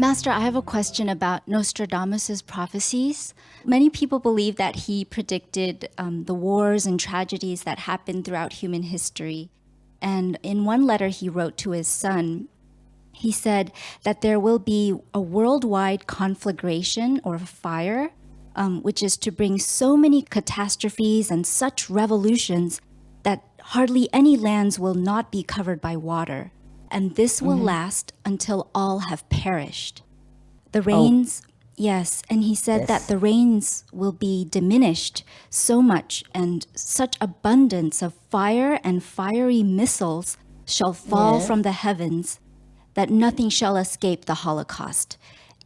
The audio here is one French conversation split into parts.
Master, I have a question about Nostradamus' prophecies. Many people believe that he predicted the wars and tragedies that happened throughout human history. And in one letter he wrote to his son, he said that there will be a worldwide conflagration or fire, which is to bring so many catastrophes and such revolutions that hardly any lands will not be covered by water. And this will last until all have perished. The rains, yes, and he said that the rains will be diminished so much, and such abundance of fire and fiery missiles shall fall from the heavens that nothing shall escape the Holocaust.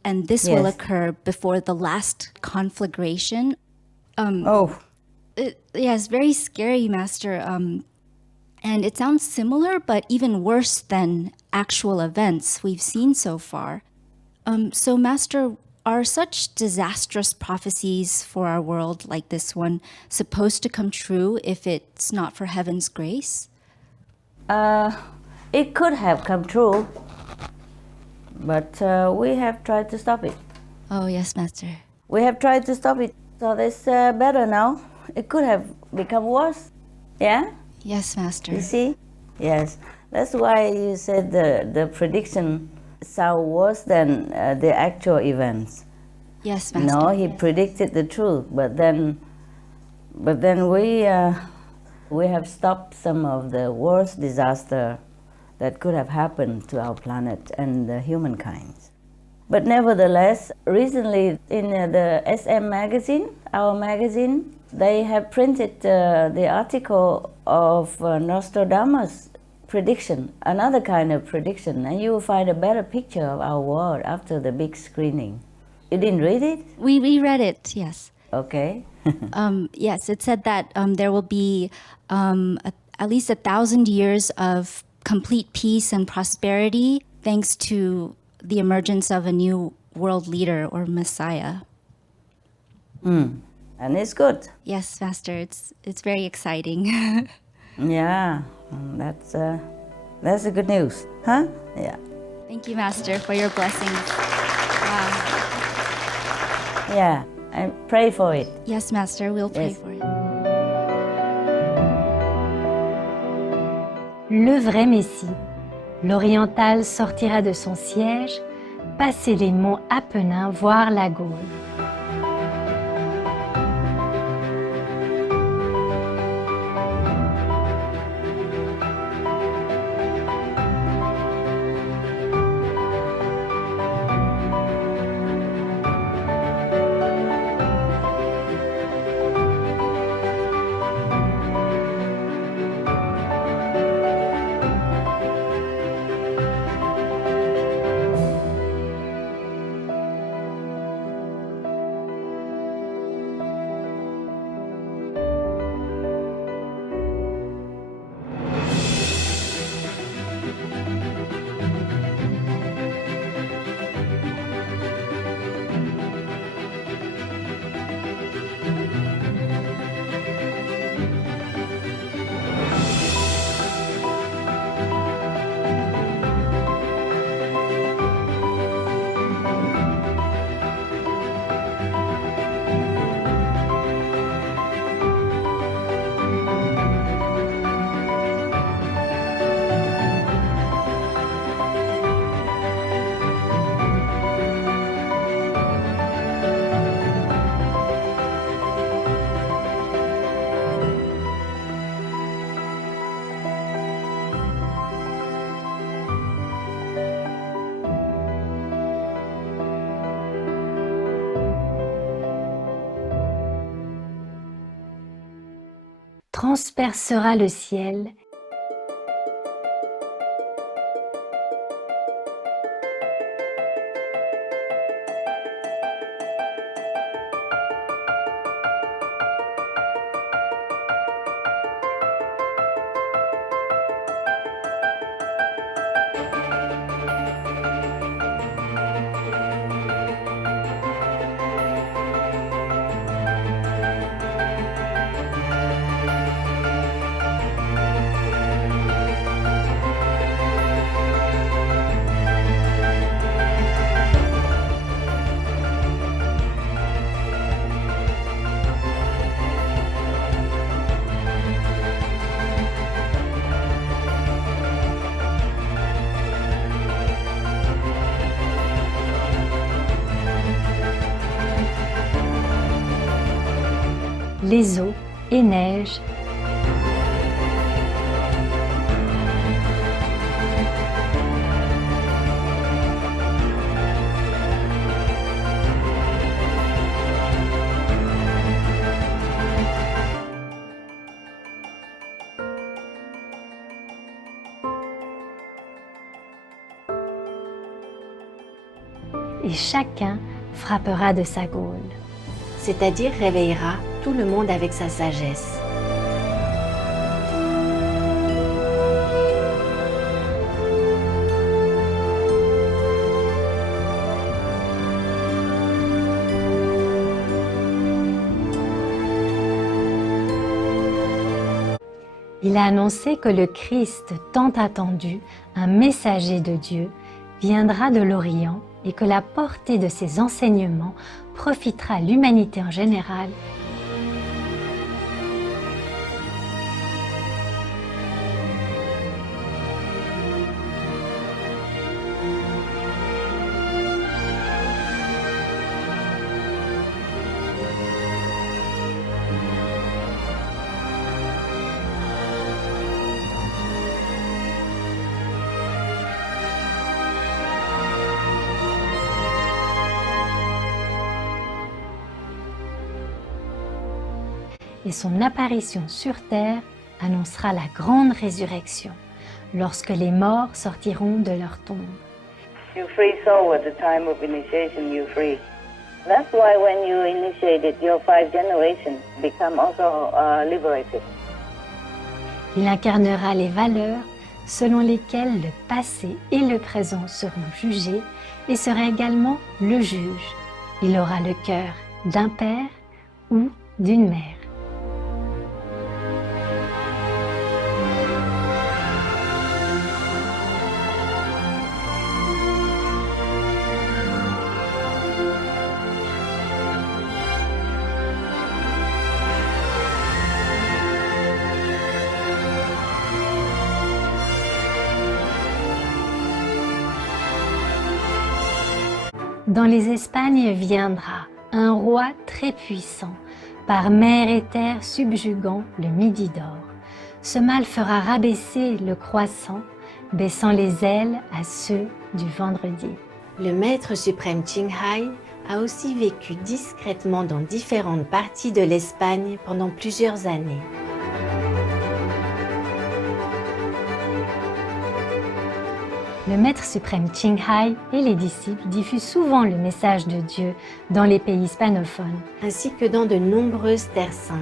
And this will occur before the last conflagration. Yes, very scary, Master. And it sounds similar, but even worse than actual events we've seen so far. So, Master, are such disastrous prophecies for our world like this one supposed to come true if it's not for heaven's grace? It could have come true, but we have tried to stop it. Oh, yes, Master. We have tried to stop it, so it's better now. It could have become worse, yeah? Yes, Master. You see? Yes. That's why you said the prediction sound worse than the actual events. Yes, Master. No, he predicted the truth, but then we have stopped some of the worst disaster that could have happened to our planet and the humankind. But nevertheless, recently in the SM magazine, our magazine, they have printed the article of Nostradamus' prediction, another kind of prediction, and you will find a better picture of our world after the big screening. You didn't read it? We read it, yes. Okay. Yes, it said that there will be at least 1,000 years of complete peace and prosperity thanks to the emergence of a new world leader or Messiah. And it's good. Yes, Master, it's very exciting. Yeah, that's a good news, huh? Yeah. Thank you, Master, for your blessings. Wow. Yeah, and pray for it. Yes, Master, we'll pray Yes. for it. Le vrai Messie. L'Oriental sortira de son siège, passer les monts Apennins, voir la Gaule. Transpercera le ciel les eaux et neiges. Et chacun frappera de sa gaule, c'est-à-dire réveillera tout le monde avec sa sagesse. Il a annoncé que le Christ tant attendu, un messager de Dieu, viendra de l'Orient et que la portée de ses enseignements profitera à l'humanité en général. Et son apparition sur terre annoncera la grande résurrection, lorsque les morts sortiront de leur tombe. You free soul at the time of initiation, you free. That's why when you initiated, your 5 generations become also liberated. Il incarnera les valeurs selon lesquelles le passé et le présent seront jugés et sera également le juge. Il aura le cœur d'un père ou d'une mère. Dans les Espagnes viendra un roi très puissant, par mer et terre subjuguant le Midi d'or. Ce mâle fera rabaisser le croissant, baissant les ailes à ceux du vendredi. Le maître suprême Qinghai a aussi vécu discrètement dans différentes parties de l'Espagne pendant plusieurs années. Le maître suprême Qinghai et les disciples diffusent souvent le message de Dieu dans les pays hispanophones, ainsi que dans de nombreuses terres saintes.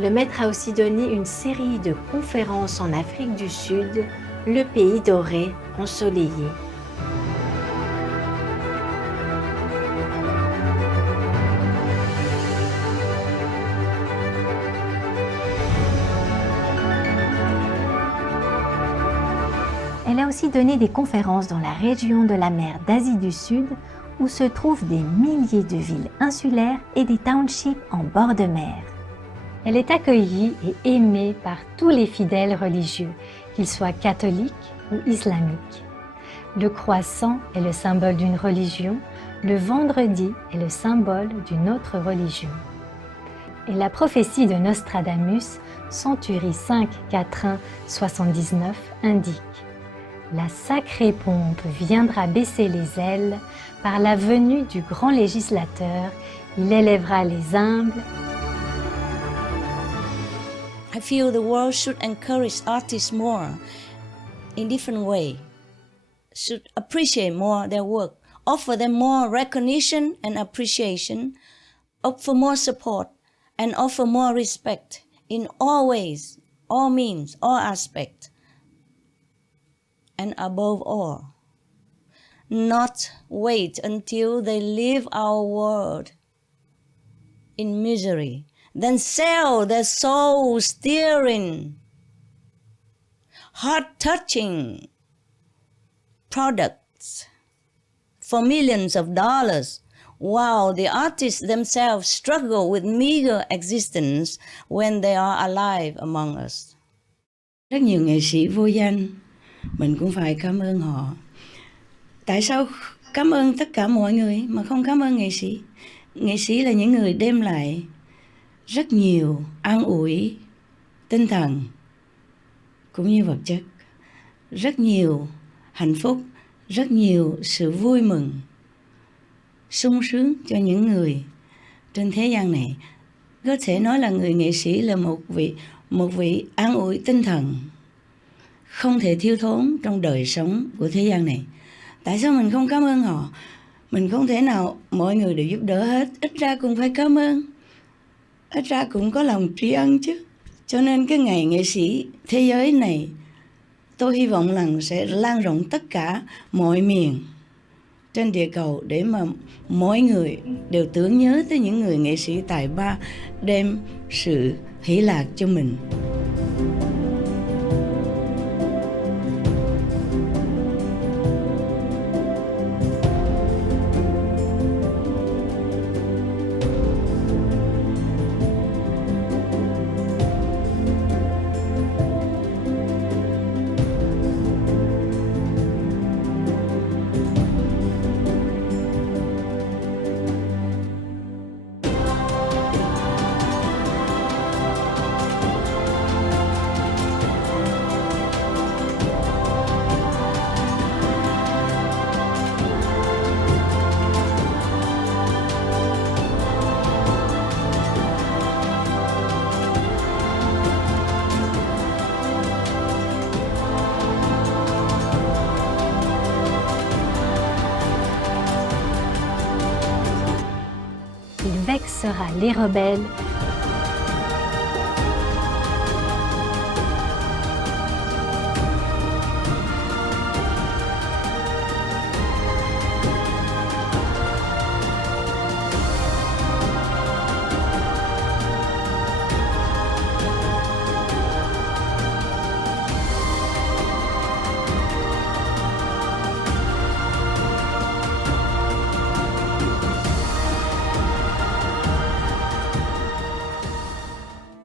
Le maître a aussi donné une série de conférences en Afrique du Sud, le pays doré, ensoleillé. Elle a aussi donné des conférences dans la région de la mer d'Asie du Sud, où se trouvent des milliers de villes insulaires et des townships en bord de mer. Elle est accueillie et aimée par tous les fidèles religieux, qu'ils soient catholiques ou islamiques. Le croissant est le symbole d'une religion, le vendredi est le symbole d'une autre religion. Et la prophétie de Nostradamus, Centurie 5, 4, 79, indique: la sacrée pompe viendra baisser les ailes, par la venue du grand législateur, il élèvera les humbles. I feel the world should encourage artists more in different way, should appreciate more their work, offer them more recognition and appreciation, offer more support and offer more respect in all ways, all means, all aspects. And above all, not wait until they leave our world in misery, then sell their soul steering, heart-touching products for millions of dollars while the artists themselves struggle with meager existence when they are alive among us. Rất nhiều nghệ sĩ vô danh, mình cũng phải cảm ơn họ. Tại sao cảm ơn tất cả mọi người mà không cảm ơn nghệ sĩ? Nghệ sĩ là những người đem lại rất nhiều an ủi tinh thần cũng như vật chất, rất nhiều hạnh phúc, rất nhiều sự vui mừng, sung sướng cho những người trên thế gian này. Có thể nói là người nghệ sĩ là một vị an ủi tinh thần không thể thiếu thốn trong đời sống của thế gian này. Tại sao mình không cảm ơn họ? Mình không thể nào mọi người đều giúp đỡ hết, ít ra cũng phải cảm ơn, ít ra cũng có lòng tri ân chứ. Cho nên cái ngày nghệ sĩ thế giới này, tôi hy vọng rằng sẽ lan rộng tất cả mọi miền trên địa cầu để mà mỗi người đều tưởng nhớ tới những người nghệ sĩ tài ba đem sự hỷ lạc cho mình. Il vexera les rebelles